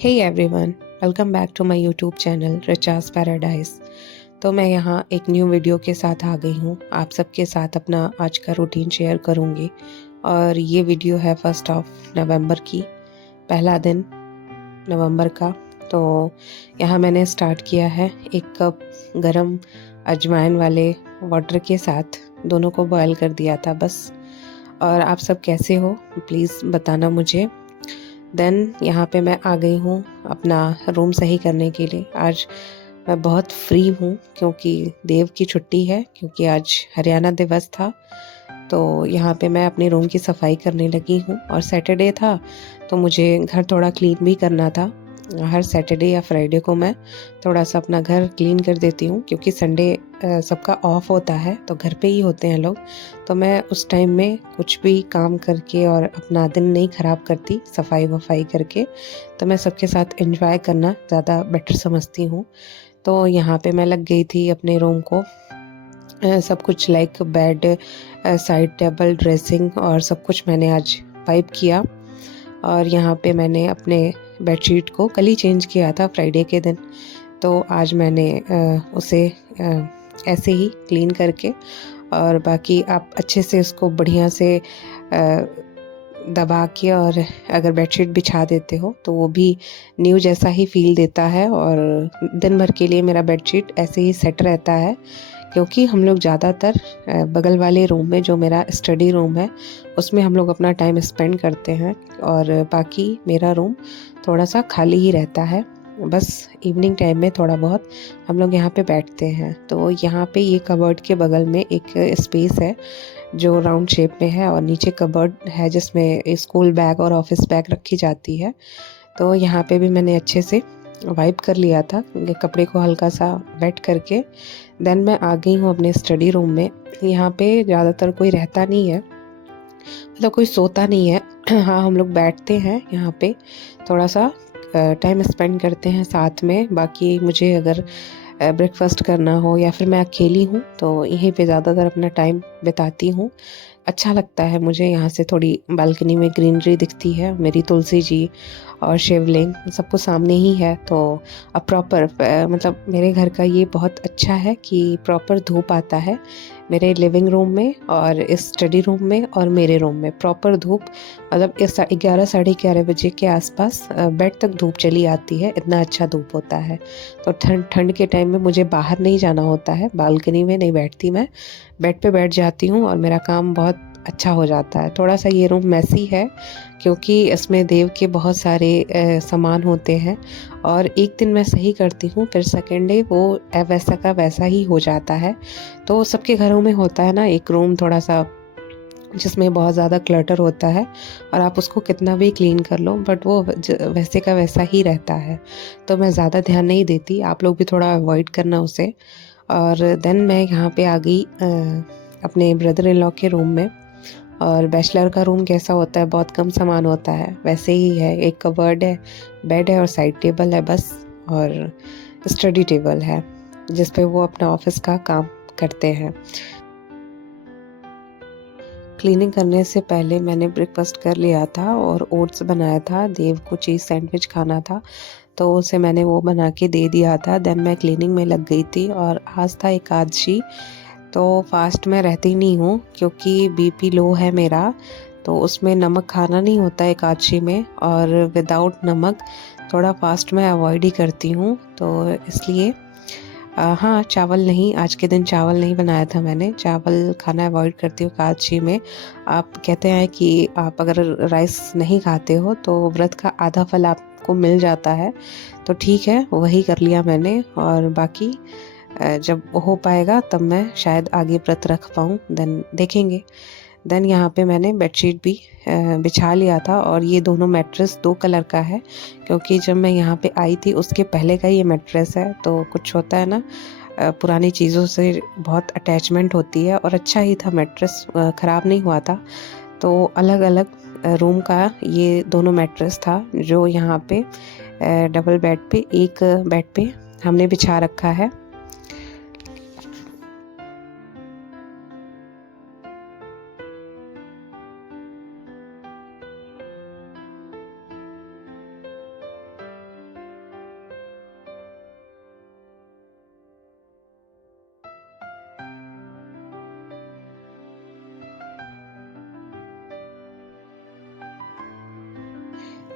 Hey everyone, welcome back to my YouTube channel Richa's paradise. तो मैं यहाँ एक न्यू वीडियो के साथ आ गई हूँ। आप सबके साथ अपना आज का रूटीन शेयर करूँगी और ये वीडियो है 1 नवंबर की, पहला दिन नवंबर का। तो यहाँ मैंने स्टार्ट किया है 1 कप गरम अजवाइन वाले वाटर के साथ, दोनों को बॉयल कर दिया था बस। और आप सब कैसे हो प्लीज़ बताना मुझे। देन यहाँ पे मैं आ गई हूँ अपना रूम सही करने के लिए। आज मैं बहुत फ्री हूँ क्योंकि देव की छुट्टी है, क्योंकि आज हरियाणा दिवस था। तो यहाँ पे मैं अपने रूम की सफाई करने लगी हूँ और सैटरडे था तो मुझे घर थोड़ा क्लीन भी करना था। हर सैटरडे या फ्राइडे को मैं थोड़ा सा अपना घर क्लीन कर देती हूँ, क्योंकि संडे सबका ऑफ होता है तो घर पे ही होते हैं लोग। तो मैं उस टाइम में कुछ भी काम करके और अपना दिन नहीं ख़राब करती सफाई वफाई करके। तो मैं सबके साथ एंजॉय करना ज़्यादा बेटर समझती हूँ। तो यहाँ पे मैं लग गई थी अपने रूम को सब कुछ like bed, side table, dressing और सब कुछ मैंने आज वाइप किया। और यहाँ पे मैंने अपने बेडशीट को कल ही चेंज किया था फ्राइडे के दिन। तो आज मैंने उसे ऐसे ही क्लीन करके, और बाकी आप अच्छे से उसको बढ़िया से दबा के और अगर बेडशीट बिछा देते हो तो वो भी न्यू जैसा ही फील देता है। और दिन भर के लिए मेरा बेडशीट ऐसे ही सेट रहता है, क्योंकि हम लोग ज़्यादातर बगल वाले रूम में, जो मेरा स्टडी रूम है, उसमें हम लोग अपना टाइम स्पेंड करते हैं। और बाकी मेरा रूम थोड़ा सा खाली ही रहता है, बस इवनिंग टाइम में थोड़ा बहुत हम लोग यहाँ पे बैठते हैं। तो यहाँ पे ये कबर्ड के बगल में एक स्पेस है जो राउंड शेप में है, और नीचे कबर्ड है जिसमें स्कूल बैग और ऑफिस बैग रखी जाती है। तो यहाँ पे भी मैंने अच्छे से वाइप कर लिया था कपड़े को हल्का सा वेट करके। देन मैं आ गई हूँ अपने स्टडी रूम में। यहाँ पे ज़्यादातर कोई रहता नहीं है, मतलब कोई सोता नहीं है। हाँ, हम लोग बैठते हैं यहाँ पे, थोड़ा सा टाइम स्पेंड करते हैं साथ में। बाकी मुझे अगर ब्रेकफास्ट करना हो या फिर मैं अकेली हूँ तो यहीं पे ज़्यादातर अपना टाइम बिताती हूँ। अच्छा लगता है मुझे। यहाँ से थोड़ी बालकनी में ग्रीनरी दिखती है, मेरी तुलसी जी और शिवलिंग सब कुछ सामने ही है। तो अब प्रॉपर मतलब मेरे घर का ये बहुत अच्छा है कि प्रॉपर धूप आता है मेरे लिविंग रूम में और इस स्टडी रूम में और मेरे रूम में। प्रॉपर धूप, मतलब इस 11 साढ़े 11 बजे के आसपास बेड तक धूप चली आती है, इतना अच्छा धूप होता है। तो ठंड के टाइम में मुझे बाहर नहीं जाना होता है, बालकनी में नहीं बैठती मैं, बेड पे बैठ जाती हूँ और मेरा काम बहुत अच्छा हो जाता है। थोड़ा सा ये रूम मैसी है क्योंकि इसमें देव के बहुत सारे सामान होते हैं, और एक दिन मैं सही करती हूँ फिर सेकेंड डे वो वैसा का वैसा ही हो जाता है। तो सबके घरों में होता है ना एक रूम थोड़ा सा जिसमें बहुत ज़्यादा क्लटर होता है, और आप उसको कितना भी क्लीन कर लो बट वो वैसे का वैसा ही रहता है। तो मैं ज़्यादा ध्यान नहीं देती, आप लोग भी थोड़ा अवॉइड करना उसे। और देन मैं यहाँ पे आ गई अपने ब्रदर इन लॉ के रूम में। और बैचलर का रूम कैसा होता है, बहुत कम सामान होता है, वैसे ही है। एक कबर्ड है, बेड है और साइड टेबल है बस, और स्टडी टेबल है जिस पे वो अपना ऑफिस का काम करते हैं। क्लीनिंग करने से पहले मैंने ब्रेकफास्ट कर लिया था और ओट्स बनाया था। देव को चीज़ सैंडविच खाना था तो उसे मैंने वो बना के दे दिया था। देन मैं क्लीनिंग में लग गई थी, और आज था एकादशी। तो फास्ट में रहती नहीं हूँ क्योंकि बीपी लो है मेरा, तो उसमें नमक खाना नहीं होता है एकादशी में, और विदाउट नमक थोड़ा फास्ट में अवॉइड ही करती हूँ। तो इसलिए हाँ, चावल नहीं, आज के दिन चावल नहीं बनाया था मैंने। चावल खाना अवॉइड करती हूँ एकादशी में। आप कहते हैं कि आप अगर राइस नहीं खाते हो तो व्रत का आधा फल आपको मिल जाता है। तो ठीक है, वही कर लिया मैंने। और बाकी जब हो पाएगा तब मैं शायद आगे व्रत रख पाऊँ, देन देखेंगे। देन यहाँ पे मैंने बेडशीट भी बिछा लिया था, और ये दोनों मैट्रेस 2 कलर का है क्योंकि जब मैं यहाँ पे आई थी उसके पहले का ये मैट्रेस है। तो कुछ होता है ना, पुरानी चीज़ों से बहुत अटैचमेंट होती है, और अच्छा ही था मैट्रेस, ख़राब नहीं हुआ था। तो अलग अलग रूम का ये दोनों मैट्रेस था जो यहाँ पे डबल बेड पे, एक बेड पे हमने बिछा रखा है।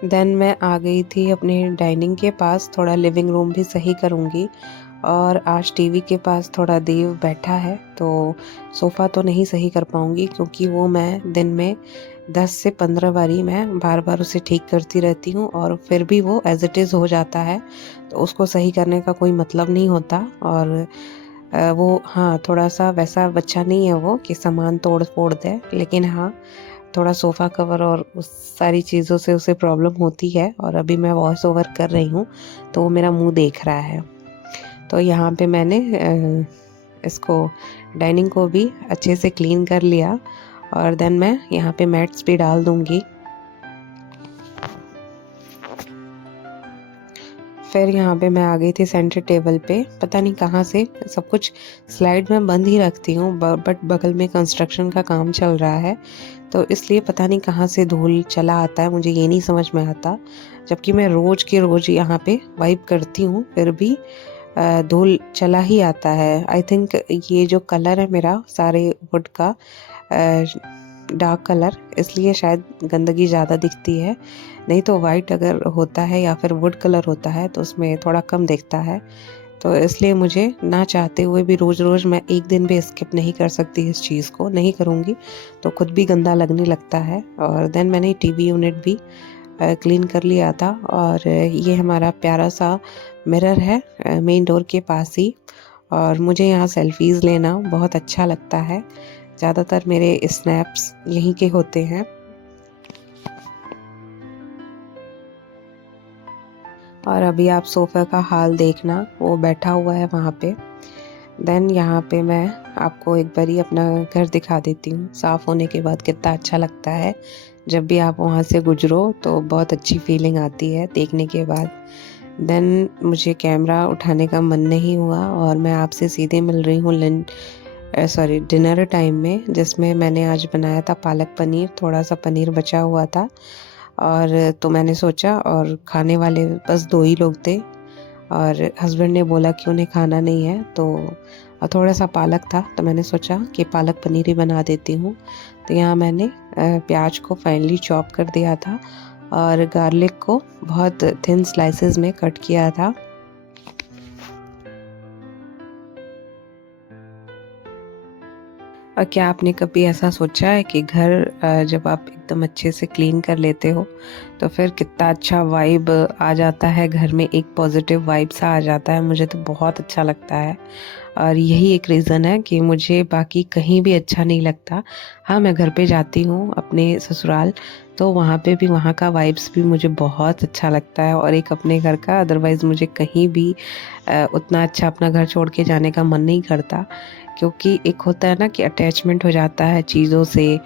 देन मैं आ गई थी अपने डाइनिंग के पास, थोड़ा लिविंग रूम भी सही करूँगी। और आज टीवी के पास थोड़ा देव बैठा है, तो सोफ़ा तो नहीं सही कर पाऊँगी क्योंकि वो मैं दिन में 10 से 15 बारी मैं बार-बार उसे ठीक करती रहती हूँ और फिर भी वो एज़ इट इज़ हो जाता है। तो उसको सही करने का कोई मतलब नहीं होता। और वो हाँ, थोड़ा-सा वैसा बच्चा नहीं है वो कि सामान तोड़-फोड़ दे, लेकिन हाँ, थोड़ा सोफ़ा कवर और उस सारी चीज़ों से उसे प्रॉब्लम होती है। और अभी मैं वॉइस ओवर कर रही हूँ, तो वो मेरा मुँह देख रहा है। तो यहाँ पे मैंने इसको डाइनिंग को भी अच्छे से क्लीन कर लिया और देन मैं यहाँ पे मैट्स भी डाल दूँगी। फिर यहाँ पे मैं आ गई थी सेंटर टेबल पे, पता नहीं कहाँ से सब कुछ स्लाइड में बंद ही रखती हूँ, बट बगल में कंस्ट्रक्शन का काम चल रहा है, तो इसलिए पता नहीं कहाँ से धूल चला आता है, मुझे ये नहीं समझ में आता। जबकि मैं रोज़ की रोज़ यहाँ पे वाइप करती हूँ, फिर भी धूल चला ही आता है। आई थिंक ये जो कलर है मेरा सारे वुड का डार्क कलर, इसलिए शायद गंदगी ज़्यादा दिखती है। नहीं तो वाइट अगर होता है या फिर वुड कलर होता है तो उसमें थोड़ा कम दिखता है। तो इसलिए मुझे ना चाहते हुए भी रोज़-रोज़ मैं एक दिन भी स्किप नहीं कर सकती इस चीज़ को, नहीं करूँगी तो खुद भी गंदा लगने लगता है। और देन मैंने टीवी यूनिट भी क्लीन कर लिया था। और ये हमारा प्यारा-सा मिरर है मेन डोर के पास ही। और मुझे यहाँ सेल्फ़ीज़ लेना बहुत अच्छा लगता है। ज़्यादातर मेरे स्नैप्स यहीं के होते हैं। और अभी आप सोफ़ा का हाल देखना, वो बैठा हुआ है वहाँ पे। देन यहाँ पे मैं आपको एक बारी अपना घर दिखा देती हूँ, साफ़ होने के बाद कितना अच्छा लगता है। जब भी आप वहाँ से गुज़रो तो बहुत अच्छी फ़ीलिंग आती है देखने के बाद। देन मुझे कैमरा उठाने का मन नहीं हुआ और मैं आपसे सीधे मिल रही हूँ डिनर टाइम में, जिसमें मैंने आज बनाया था पालक पनीर, थोड़ा-सा पनीर बचा हुआ था। और तो मैंने सोचा, और खाने वाले बस 2 ही लोग थे और हस्बैंड ने बोला कि उन्हें खाना नहीं है, तो थोड़ा-सा पालक था, तो मैंने सोचा कि पालक पनीर ही बना देती हूँ। तो यहाँ मैंने प्याज को फाइनली चॉप कर दिया था और गार्लिक को बहुत थिन स्लाइसेस में कट किया था। और क्या आपने कभी ऐसा सोचा है कि घर जब आप एकदम अच्छे से क्लीन कर लेते हो तो फिर कितना अच्छा वाइब आ जाता है घर में, एक पॉजिटिव वाइब सा आ जाता है। मुझे तो बहुत अच्छा लगता है और यही एक रीज़न है कि मुझे बाकी कहीं भी अच्छा नहीं लगता। हाँ, मैं घर पे जाती हूँ अपने ससुराल, तो वहाँ पे भी वहाँ का वाइब्स भी मुझे बहुत अच्छा लगता है और एक अपने घर का। अदरवाइज़ मुझे कहीं भी उतना अच्छा अपना घर छोड़ के जाने का मन नहीं करता, क्योंकि एक होता है ना कि अटैचमेंट हो जाता है चीज़ों से।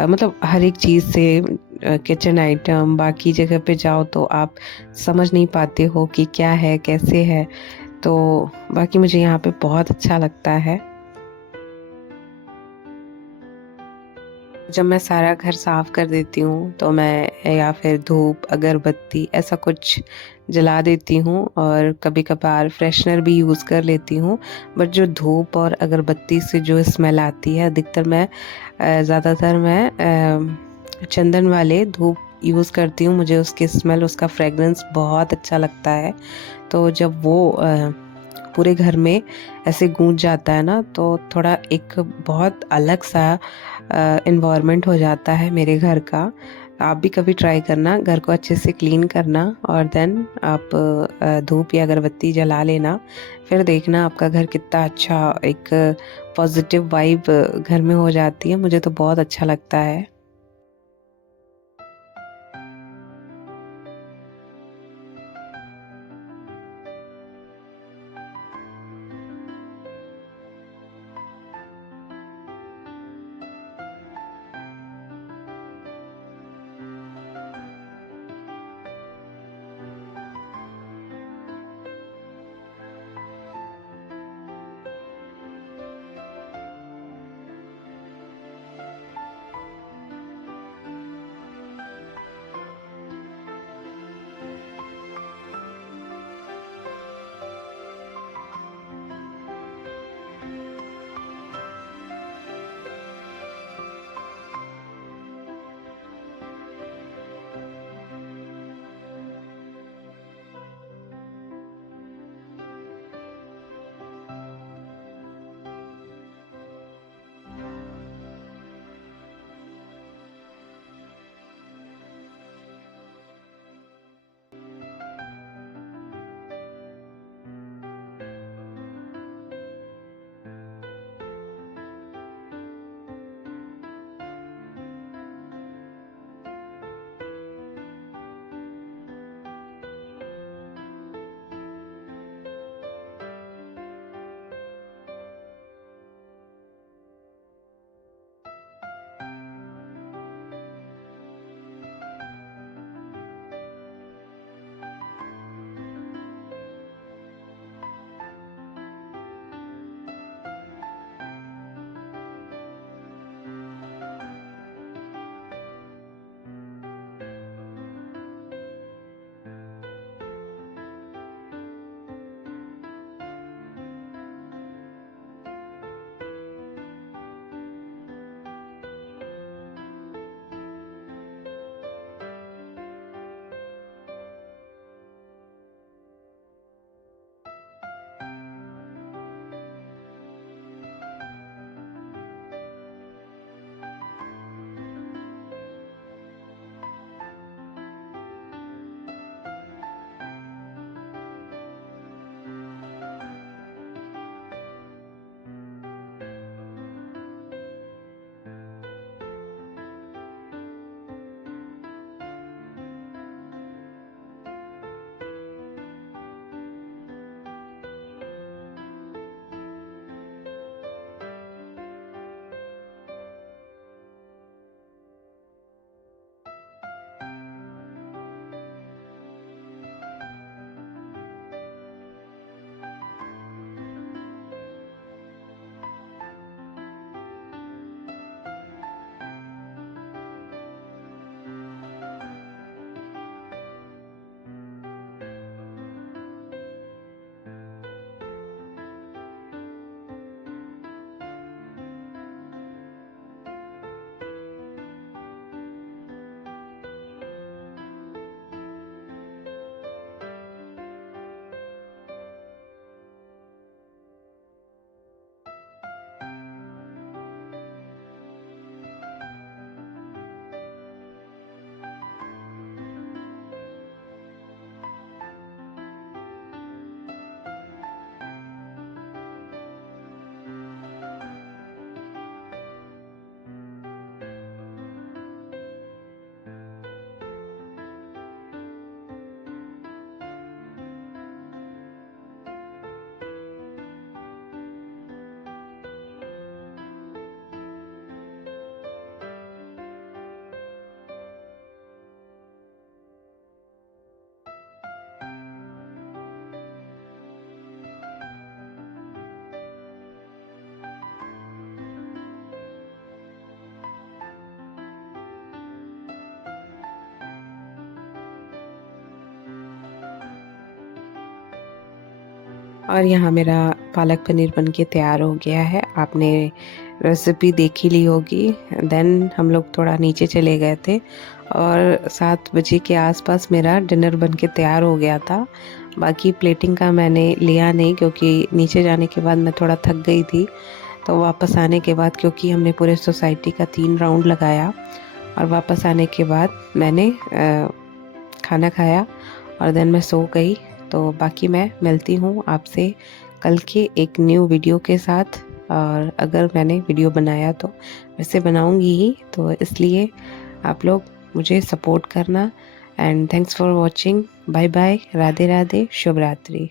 मतलब हर एक चीज़ से, किचन आइटम, बाकी जगह पे जाओ तो आप समझ नहीं पाते हो कि क्या है, कैसे है। तो बाकी मुझे यहाँ पे बहुत अच्छा लगता है। जब मैं सारा घर साफ कर देती हूँ तो मैं या फिर धूप, अगरबत्ती ऐसा कुछ जला देती हूँ और कभी-कभार फ्रेशनर भी यूज़ कर लेती हूँ। बट जो धूप और अगरबत्ती से जो स्मेल आती है, अधिकतर ज़्यादातर मैं चंदन वाले धूप यूज़ करती हूँ। मुझे उसकी स्मेल, उसका फ्रेग्रेंस बहुत अच्छा लगता है। तो जब वो पूरे घर में ऐसे गूंज जाता है ना, तो थोड़ा एक बहुत अलग सा एनवायरनमेंट हो जाता है मेरे घर का। आप भी कभी ट्राई करना, घर को अच्छे से क्लीन करना और देन आप धूप या अगरबत्ती जला लेना। फिर देखना आपका घर कितना अच्छा, एक पॉजिटिव वाइब घर में हो जाती है। मुझे तो बहुत अच्छा लगता है। और यहाँ मेरा पालक पनीर बनके तैयार हो गया है। आपने रेसिपी देख ही ली होगी। देन हम लोग थोड़ा नीचे चले गए थे और 7 बजे के आसपास मेरा डिनर बनके तैयार हो गया था। बाकी प्लेटिंग का मैंने लिया नहीं क्योंकि नीचे जाने के बाद मैं थोड़ा थक गई थी। तो वापस आने के बाद, क्योंकि हमने पूरे सोसाइटी का 3 राउंड लगाया, और वापस आने के बाद मैंने खाना खाया और देन मैं सो गई। तो बाकी मैं मिलती हूँ आपसे कल के एक न्यू वीडियो के साथ। और अगर मैंने वीडियो बनाया तो वैसे बनाऊँगी ही, तो इसलिए आप लोग मुझे सपोर्ट करना। And thanks for watching. Bye bye, Radhe Radhe, शुभ रात्रि।